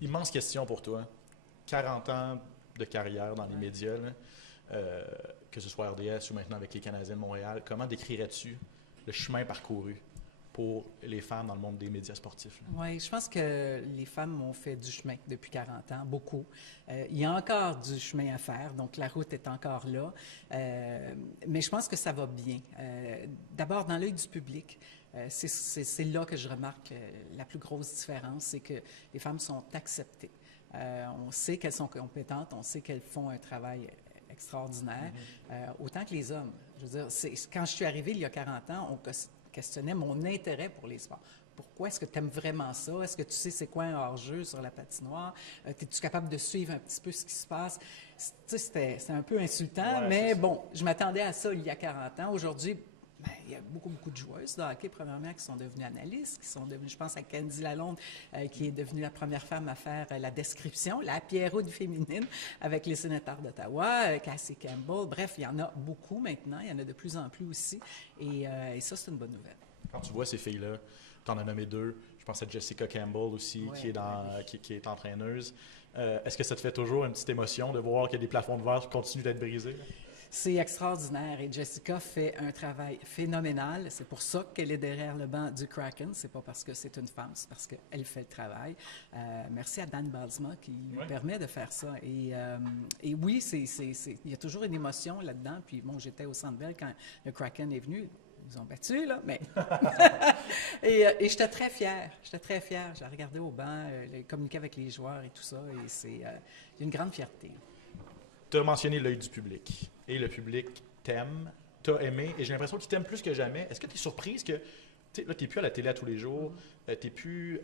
Immense question pour toi. 40 ans de carrière dans les médias, là, que ce soit RDS ou maintenant avec les Canadiens de Montréal, comment décrirais-tu le chemin parcouru pour les femmes dans le monde des médias sportifs? Oui, je pense que les femmes ont fait du chemin depuis 40 ans, beaucoup. Il y a encore du chemin à faire, donc la route est encore là. Mais je pense que ça va bien. D'abord, dans l'œil du public, c'est là que je remarque la plus grosse différence, c'est que les femmes sont acceptées. On sait qu'elles sont compétentes, on sait qu'elles font un travail extraordinaire, autant que les hommes. Je veux dire, quand je suis arrivée il y a 40 ans, on questionnait mon intérêt pour les sports. Pourquoi est-ce que tu aimes vraiment ça? Est-ce que tu sais c'est quoi un hors-jeu sur la patinoire? Es-tu capable de suivre un petit peu ce qui se passe? C'était un peu insultant, mais bon, je m'attendais à ça il y a 40 ans. Aujourd'hui, ben, il y a beaucoup de joueuses de hockey, premièrement, qui sont devenues analystes, qui sont devenues, je pense à Candy Lalonde, qui est devenue la première femme à faire la description, la Pierrot du féminine, avec les sénateurs d'Ottawa, Cassie Campbell. Bref, il y en a beaucoup maintenant, il y en a de plus en plus aussi, et ça, c'est une bonne nouvelle. Quand tu vois ces filles-là, tu en as nommé deux, je pense à Jessica Campbell aussi, qui est entraîneuse. Est-ce que ça te fait toujours une petite émotion de voir qu'il y a des plafonds de verre qui continuent d'être brisés? C'est extraordinaire et Jessica fait un travail phénoménal. C'est pour ça qu'elle est derrière le banc du Kraken. C'est pas parce que c'est une femme, c'est parce qu'elle fait le travail. Merci à Dan Balsma qui lui permet de faire ça. Et oui, il y a toujours une émotion là-dedans. Puis bon, j'étais au Centre Bell quand le Kraken est venu. Ils ont battu, là, mais... et j'étais très fière. J'étais très fière. J'ai regardé au banc, communiqué avec les joueurs et tout ça. Et c'est une grande fierté. Tu as mentionné l'œil du public. Et le public t'aime, t'a aimé, et j'ai l'impression qu'il t'aime plus que jamais. Est-ce que tu es surprise que, tu n'es plus à la télé à tous les jours, tu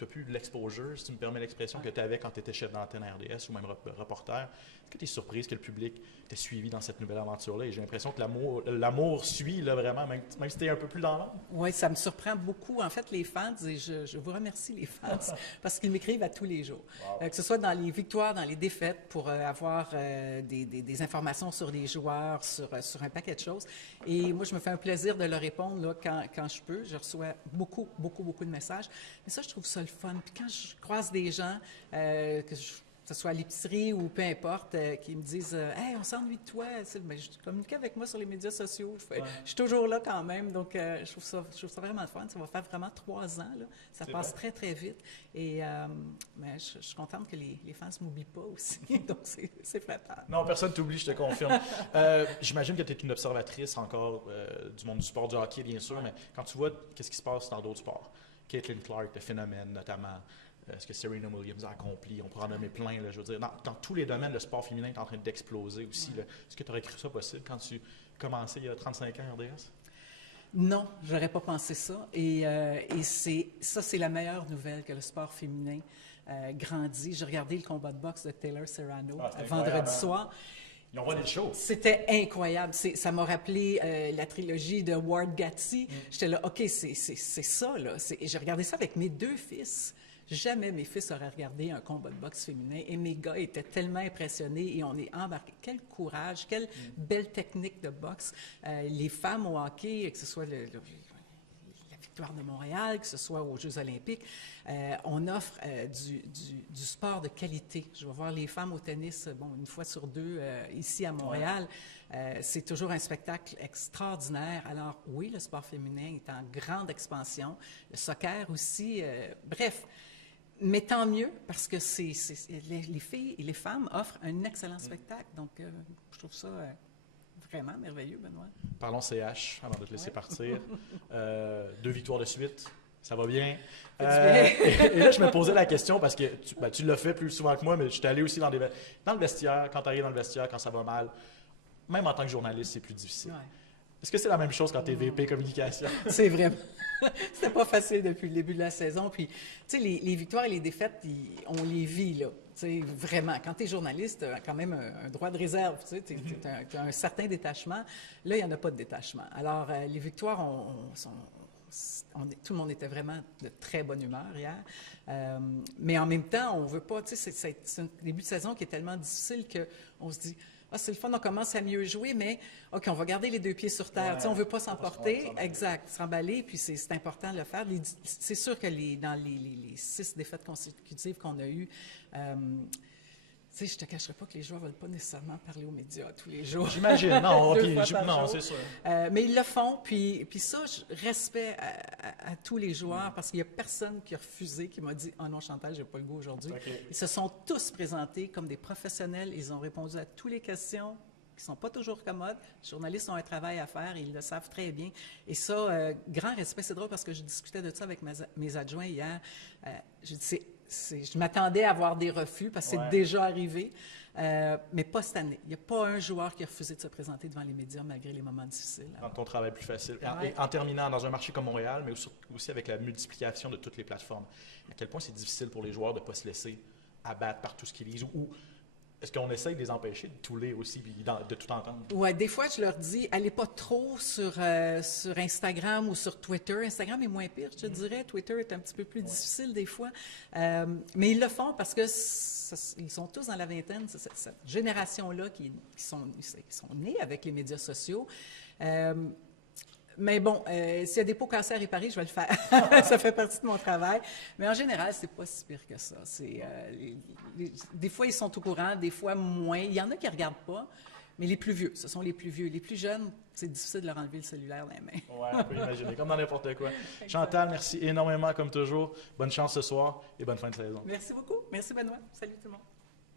n'as plus l'exposure, si tu me permets l'expression, que tu avais quand tu étais chef d'antenne à RDS ou même reporter. Est-ce que tu es surprise que le public t'ait suivi dans cette nouvelle aventure-là? Et j'ai l'impression que l'amour suit, là, vraiment, même si tu es un peu plus dans l'ombre. Oui, ça me surprend beaucoup. En fait, les fans, et je vous remercie, les fans, parce qu'ils m'écrivent à tous les jours. Wow. Que ce soit dans les victoires, dans les défaites, pour avoir des informations sur les joueurs, sur un paquet de choses. Et moi, je me fais un plaisir de leur répondre là, quand je peux. Je reçois beaucoup de messages. Mais ça, je trouve ça le fun. Puis quand je croise des gens, que ce soit à l'épicerie ou peu importe, qui me disent « Hey, on s'ennuie de toi. » Ben, je communique avec moi sur les médias sociaux. Je suis toujours là quand même. Donc, je trouve ça vraiment le fun. Ça va faire vraiment 3 ans. Là. Ça passe très vite. Et mais je suis contente que les fans ne m'oublient pas aussi. Donc, c'est flatteur. Non, personne ne t'oublie, je te confirme. J'imagine que tu es une observatrice encore du monde du sport, du hockey, bien sûr, mais quand tu vois qu'est-ce qui se passe dans d'autres sports, Caitlin Clark, le phénomène notamment, ce que Serena Williams a accompli, on pourra en nommer plein, là, je veux dire, dans tous les domaines, le sport féminin est en train d'exploser aussi. Est-ce que tu aurais cru ça possible quand tu commençais il y a 35 ans à RDS? Non, j'aurais pas pensé ça. Et c'est la meilleure nouvelle, que le sport féminin grandit. J'ai regardé le combat de boxe de Taylor Serrano vendredi soir. Ils ont volé le show. C'était incroyable. Ça m'a rappelé la trilogie de Ward Gatty. J'étais là, OK, c'est ça, là. J'ai regardé ça avec mes 2 fils. Jamais mes fils auraient regardé un combat de boxe féminin et mes gars étaient tellement impressionnés et on est embarqués. Quel courage, quelle belle technique de boxe. Les femmes au hockey, que ce soit la victoire de Montréal, que ce soit aux Jeux olympiques, on offre du sport de qualité. Je vais voir les femmes au tennis, bon, 1 fois sur 2 ici à Montréal. C'est toujours un spectacle extraordinaire. Alors oui, le sport féminin est en grande expansion. Le soccer aussi. Bref. Mais tant mieux, parce que les filles et les femmes offrent un excellent spectacle. Donc, je trouve ça vraiment merveilleux, Benoît. Parlons CH, avant de te laisser partir. 2 victoires de suite, ça va bien. Et là, je me posais la question, parce que tu l'as fait plus souvent que moi, mais je suis allé aussi dans le vestiaire, quand tu arrives dans le vestiaire, quand ça va mal. Même en tant que journaliste, c'est plus difficile. Ouais. Est-ce que c'est la même chose quand tu es VP communication? C'est vraiment... C'était pas facile depuis le début de la saison. Puis, tu sais, les victoires et les défaites, on les vit, là. Tu sais, vraiment. Quand tu es journaliste, tu as quand même un droit de réserve. Tu sais, tu as un certain détachement. Là, il n'y en a pas de détachement. Alors, les victoires, tout le monde était vraiment de très bonne humeur hier. Mais en même temps, on ne veut pas... Tu sais, c'est un début de saison qui est tellement difficile qu'on se dit... Ah, c'est le fun, on commence à mieux jouer, mais OK, on va garder les deux pieds sur terre. Ouais. Tu sais, on ne veut pas On s'emporter. va s'emballer. Exact, s'emballer, puis c'est important de le faire. C'est sûr que dans les 6 défaites consécutives qu'on a eues, tu sais, je ne te cacherai pas que les joueurs ne veulent pas nécessairement parler aux médias tous les jours. J'imagine. Non, Deux puis, fois par non, jour. c'est sûr. Mais ils le font, puis ça, respect à tous les joueurs, parce qu'il n'y a personne qui a refusé, qui m'a dit « Ah non, Chantal, je n'ai pas le goût aujourd'hui. OK. Ils se sont tous présentés comme des professionnels, ils ont répondu à toutes les questions qui ne sont pas toujours commodes. Les journalistes ont un travail à faire, ils le savent très bien. Et ça, grand respect, c'est drôle parce que je discutais de ça avec mes adjoints hier. Je dis, je m'attendais à avoir des refus parce que c'est déjà arrivé, mais pas cette année. Il n'y a pas un joueur qui a refusé de se présenter devant les médias malgré les moments difficiles. Rendre ton travail plus facile. Ouais. Et en terminant, dans un marché comme Montréal, mais aussi avec la multiplication de toutes les plateformes, à quel point c'est difficile pour les joueurs de ne pas se laisser abattre par tout ce qu'ils lisent, ou est-ce qu'on essaye de les empêcher de tout lire aussi, puis de tout entendre? Oui, des fois, je leur dis, allez pas trop sur Instagram ou sur Twitter. Instagram est moins pire, je te dirais. Twitter est un petit peu plus difficile des fois. Mais ils le font parce que ils sont tous dans la vingtaine. C'est cette génération-là qui sont nés avec les médias sociaux. Mais bon, s'il y a des pots cassés à réparer, je vais le faire. Ça fait partie de mon travail. Mais en général, c'est pas si pire que ça. Des fois, ils sont au courant, des fois moins. Il y en a qui ne regardent pas, mais les plus vieux, ce sont les plus vieux. Les plus jeunes, c'est difficile de leur enlever le cellulaire dans les mains. Oui, on peut imaginer, comme dans n'importe quoi. Chantal, merci énormément, comme toujours. Bonne chance ce soir et bonne fin de saison. Merci beaucoup. Merci, Benoît. Salut tout le monde.